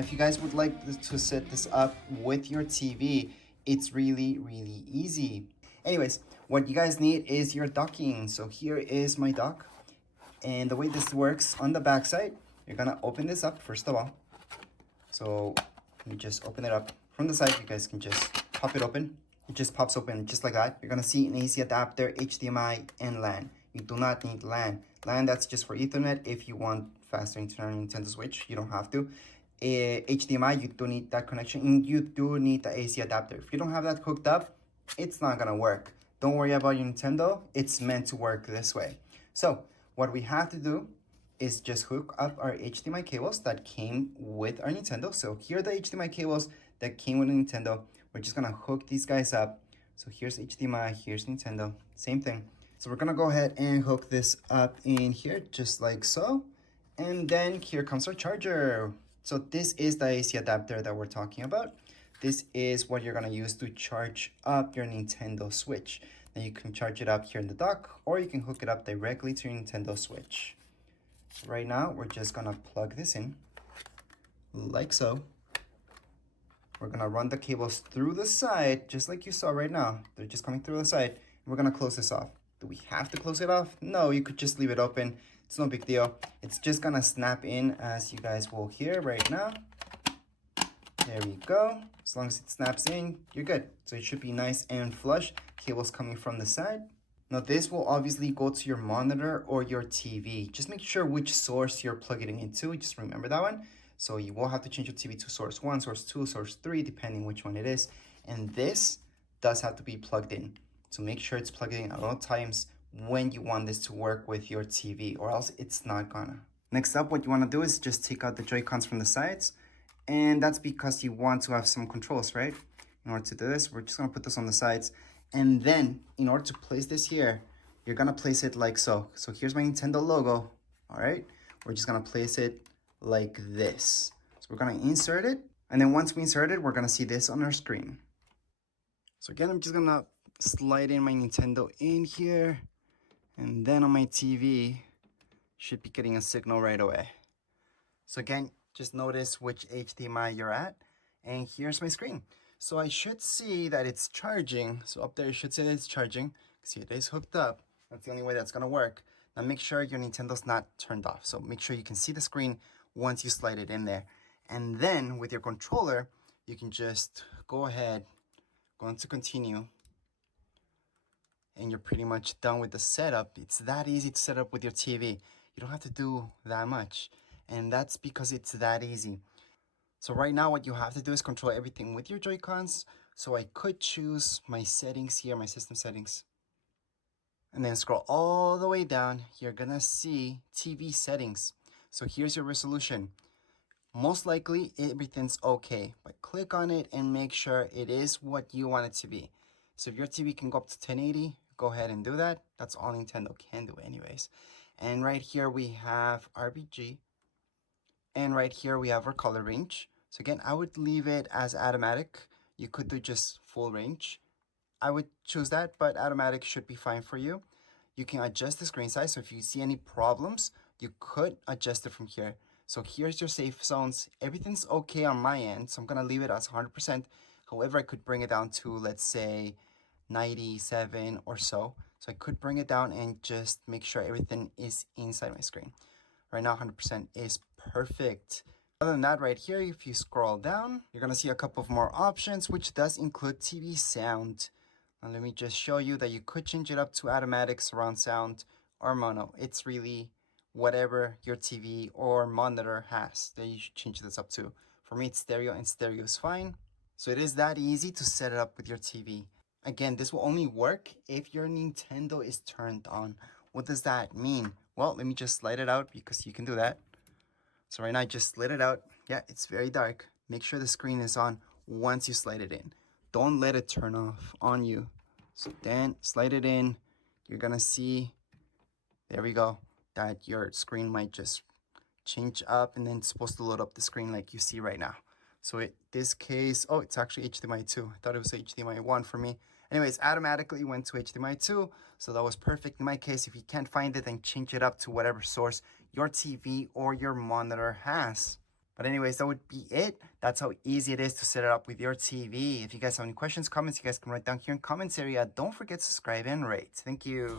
if you guys would like to set this up with your TV, it's really easy. Anyways, what you guys need is your docking. So here is my dock. And the way this works on the back side, you're gonna open this up first of all. So you just open it up from the side. You guys can just pop it open. It just pops open just like that. You're gonna see an AC adapter, HDMI, and LAN. You do not need LAN. LAN, that's just for Ethernet. If you want faster internet on Nintendo Switch, you don't have to. HDMI, you do need that connection, and you do need the AC adapter. If you don't have that hooked up, it's not gonna work. Don't worry about your Nintendo. It's meant to work this way. So what we have to do is just hook up our HDMI cables that came with our Nintendo. So here are the HDMI cables that came with the Nintendo. We're just gonna hook these guys up. So here's HDMI, here's Nintendo, same thing. So we're gonna go ahead and hook this up in here, just like so. And then here comes our charger. So this is the AC adapter that we're talking about. This is what you're gonna use to charge up your Nintendo Switch. Now you can charge it up here in the dock, or you can hook it up directly to your Nintendo Switch. Right now, we're just gonna plug this in, like so. We're gonna run the cables through the side, just like you saw right now. They're just coming through the side. And we're gonna close this off. Do we have to close it off? No, you could just leave it open. It's no big deal. It's just gonna snap in, as you guys will hear right now. There we go. As long as it snaps in, you're good. So it should be nice and flush. Cables coming from the side. Now this will obviously go to your monitor or your TV. Just make sure which source you're plugging it into. Just remember that one. So you will have to change your TV to source 1, source 2, source 3, depending which one it is. And this does have to be plugged in. So make sure it's plugged in at all times when you want this to work with your TV, or else it's not gonna. Next up, what you wanna do is just take out the Joy-Cons from the sides. And that's because you want to have some controls, right? In order to do this, we're just gonna put this on the sides. And then in order to place this here, you're gonna place it like so. So here's my Nintendo logo, all right? We're just gonna place it like this. So we're gonna insert it. And then once we insert it, we're gonna see this on our screen. So again, I'm just gonna slide in my Nintendo in here. And then on my TV, should be getting a signal right away. So again, just notice which HDMI you're at. And here's my screen. So I should see that it's charging. So up there, it should say that it's charging. See, it is hooked up. That's the only way that's gonna work. Now make sure your Nintendo's not turned off. So make sure you can see the screen once you slide it in there. And then with your controller, you can just go ahead, go into continue. And you're pretty much done with the setup. It's that easy to set up with your TV. You don't have to do that much. And that's because it's that easy. So right now, what you have to do is control everything with your Joy-Cons. So I could choose my settings here, my system settings. And then scroll all the way down. You're gonna see TV settings. So here's your resolution. Most likely, everything's okay. But click on it and make sure it is what you want it to be. So if your TV can go up to 1080, go ahead and do that. That's all Nintendo can do anyways. And right here we have RGB. And right here we have our color range. So again, I would leave it as automatic. You could do just full range. I would choose that, but automatic should be fine for you. You can adjust the screen size. So if you see any problems, you could adjust it from here. So here's your safe zones. Everything's okay on my end. So I'm gonna leave it as 100%. However, I could bring it down to, let's say, 97 or so. So I could bring it down and just make sure everything is inside my screen. Right now, 100% is perfect. Other than that, right here, if you scroll down, you're gonna see a couple of more options, which does include TV sound. Now let me just show you that you could change it up to automatic, surround sound, or mono. It's really whatever your TV or monitor has that you should change this up to. For me, it's stereo, and stereo is fine. So it is that easy to set it up with your TV. Again, this will only work if your Nintendo is turned on. What does that mean? Well, let me just slide it out because you can do that. So right now I just slid it out. Yeah, it's very dark. Make sure the screen is on once you slide it in. Don't let it turn off on you. So then slide it in. You're gonna see, there we go, that your screen might just change up and then it's supposed to load up the screen like you see right now. So in this case, oh, it's actually HDMI 2. I thought it was HDMI 1 for me. Anyways, automatically went to HDMI 2, so that was perfect in my case. If you can't find it, then change it up to whatever source your TV or your monitor has. But anyways, that would be it. That's how easy it is to set it up with your TV. If you guys have any questions, comments, you guys can write down here in comments area. Don't forget to subscribe and rate. Thank you.